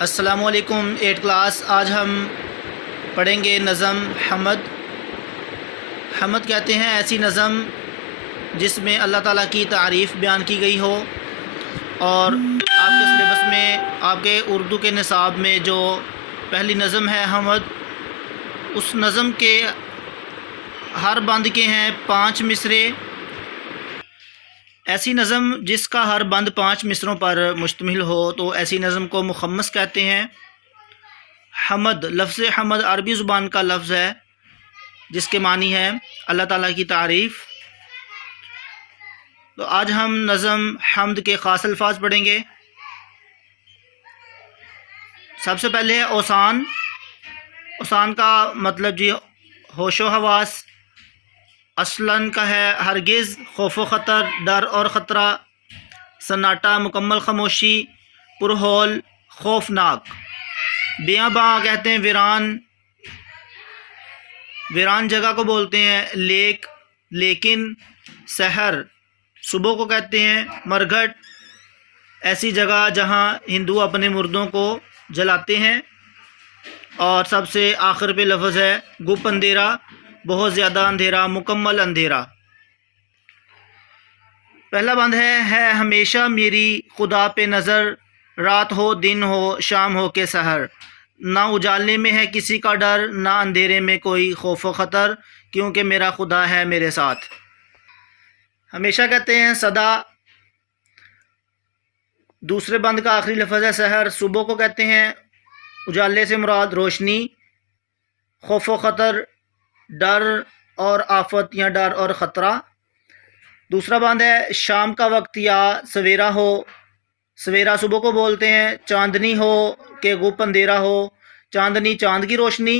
السلام علیکم 8 کلاس۔ آج ہم پڑھیں گے نظم حمد۔ حمد کہتے ہیں ایسی نظم جس میں اللہ تعالیٰ کی تعریف بیان کی گئی ہو، اور آپ کے سلیبس میں، آپ کے اردو کے نصاب میں جو پہلی نظم ہے حمد، اس نظم کے ہر بند کے ہیں 5 مصرے۔ ایسی نظم جس کا ہر بند 5 مصروں پر مشتمل ہو تو ایسی نظم کو مخمس کہتے ہیں۔ حمد، لفظ حمد عربی زبان کا لفظ ہے جس کے معنی ہے اللہ تعالیٰ کی تعریف۔ تو آج ہم نظم حمد کے خاص الفاظ پڑھیں گے۔ سب سے پہلے ہے اوسان۔ اوسان کا مطلب جی ہوش و حواس۔ اصلاً کا ہے ہرگز، خوف و خطر، ڈر اور خطرہ، سناٹا مکمل خاموشی، پرہول خوفناک۔ بیاں باں کہتے ہیں ویران، ویران جگہ کو بولتے ہیں لیک، لیکن سحر صبح کو کہتے ہیں مرگھٹ، ایسی جگہ جہاں ہندو اپنے مردوں کو جلاتے ہیں۔ اور سب سے آخر پہ لفظ ہے گپ اندھیرا، بہت زیادہ اندھیرا، مکمل اندھیرا۔ پہلا بند ہے ہمیشہ میری خدا پہ نظر، رات ہو دن ہو شام ہو کہ سحر، نہ اجالنے میں ہے کسی کا ڈر، نہ اندھیرے میں کوئی خوف و خطر، کیونکہ میرا خدا ہے میرے ساتھ۔ ہمیشہ کہتے ہیں سدا۔ دوسرے بند کا آخری لفظ ہے سحر۔ صبح کو کہتے ہیں اجالے سے مراد روشنی، خوف و خطر ڈر اور آفت یا ڈر اور خطرہ۔ دوسرا بند ہے شام کا وقت یا سویرا ہو، سویرا صبح کو بولتے ہیں، چاندنی ہو کہ گپ اندھیرا ہو، چاندنی چاند کی روشنی،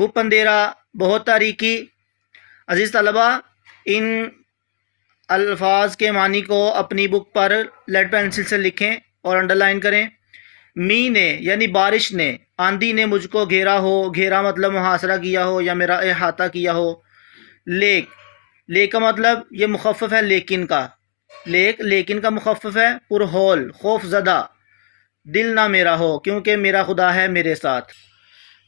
گپ اندھیرا بہت تاریکی۔ عزیز طلبہ، ان الفاظ کے معنی کو اپنی بک پر لیڈ پینسل سے لکھیں اور انڈر لائن کریں۔ می نے یعنی بارش نے، آندھی نے مجھ کو گھیرا ہو، گھیرا مطلب محاصرہ کیا ہو یا میرا احاطہ کیا ہو۔ لیک، لیک کا مطلب یہ مخفف ہے لیکن کا، لیک لیکن کا مخفف ہے۔ پرہول خوف زدہ، دل نہ میرا ہو کیونکہ میرا خدا ہے میرے ساتھ۔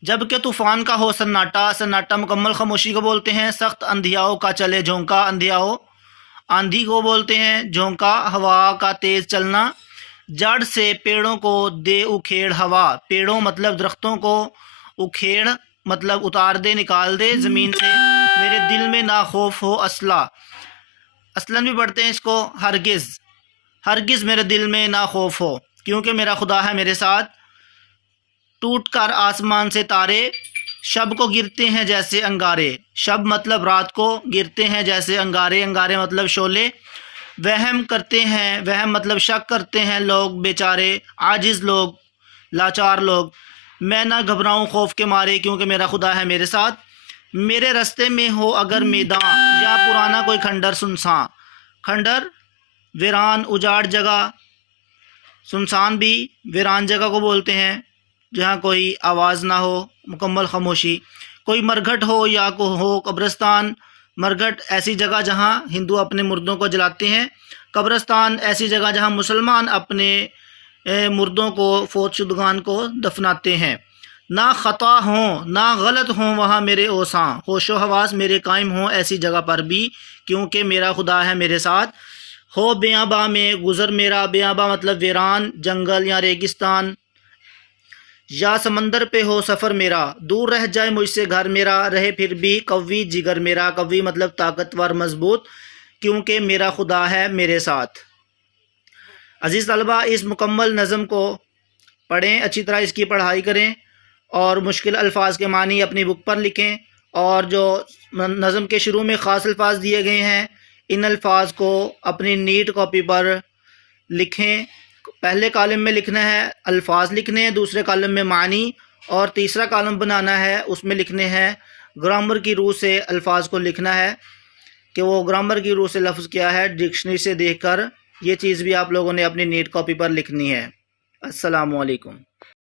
جب کہ طوفان کا ہو سناٹا، سناٹا مکمل خاموشی کو بولتے ہیں۔ سخت اندھیاؤ کا چلے جھونکا، اندھیاؤ آندھی کو بولتے ہیں، جھونکا ہوا کا تیز چلنا۔ جڑ سے پیڑوں کو دے اکھیڑ ہوا، پیڑوں مطلب درختوں کو، اکھیڑ مطلب اتار دے نکال دے زمین سے، میرے دل میں نہ خوف ہو اصلا، اصلاً بھی پڑھتے ہیں اس کو ہرگز، ہرگز میرے دل میں نہ خوف ہو کیونکہ میرا خدا ہے میرے ساتھ۔ ٹوٹ کر آسمان سے تارے، شب کو گرتے ہیں جیسے انگارے، شب مطلب رات کو، گرتے ہیں جیسے انگارے، انگارے مطلب شعلے۔ وہم کرتے ہیں، وہم مطلب شک کرتے ہیں لوگ بیچارے، عاجز لوگ، لاچار لوگ، میں نہ گھبراؤں خوف کے مارے کیونکہ میرا خدا ہے میرے ساتھ۔ میرے رستے میں ہو اگر میدان یا پرانا کوئی کھنڈر سنسان، کھنڈر ویران اجاڑ جگہ، سنسان بھی ویران جگہ کو بولتے ہیں جہاں کوئی آواز نہ ہو، مکمل خاموشی۔ کوئی مرگھٹ ہو یا کو ہو قبرستان، مرگھٹ ایسی جگہ جہاں ہندو اپنے مردوں کو جلاتے ہیں، قبرستان ایسی جگہ جہاں مسلمان اپنے مردوں کو، فوت شدگان کو دفناتے ہیں۔ نہ خطا ہوں نہ غلط ہوں وہاں میرے اوساں، ہوش و حواس میرے قائم ہوں ایسی جگہ پر بھی کیونکہ میرا خدا ہے میرے ساتھ۔ ہو بیاباں میں گزر میرا، بیاباں مطلب ویران جنگل یا ریگستان، یا سمندر پہ ہو سفر میرا، دور رہ جائے مجھ سے گھر میرا، رہے پھر بھی قوی جگر میرا، قوی مطلب طاقتور مضبوط، کیونکہ میرا خدا ہے میرے ساتھ۔ عزیز طلبہ، اس مکمل نظم کو پڑھیں، اچھی طرح اس کی پڑھائی کریں اور مشکل الفاظ کے معنی اپنی بک پر لکھیں، اور جو نظم کے شروع میں خاص الفاظ دیے گئے ہیں ان الفاظ کو اپنی نیٹ کاپی پر لکھیں۔ پہلے کالم میں لکھنا ہے الفاظ لکھنے ہیں، دوسرے کالم میں معنی، اور تیسرا کالم بنانا ہے اس میں لکھنے ہیں گرامر کی روح سے الفاظ کو لکھنا ہے کہ وہ گرامر کی روح سے لفظ کیا ہے، ڈکشنری سے دیکھ کر یہ چیز بھی آپ لوگوں نے اپنی نیٹ کاپی پر لکھنی ہے۔ السلام علیکم۔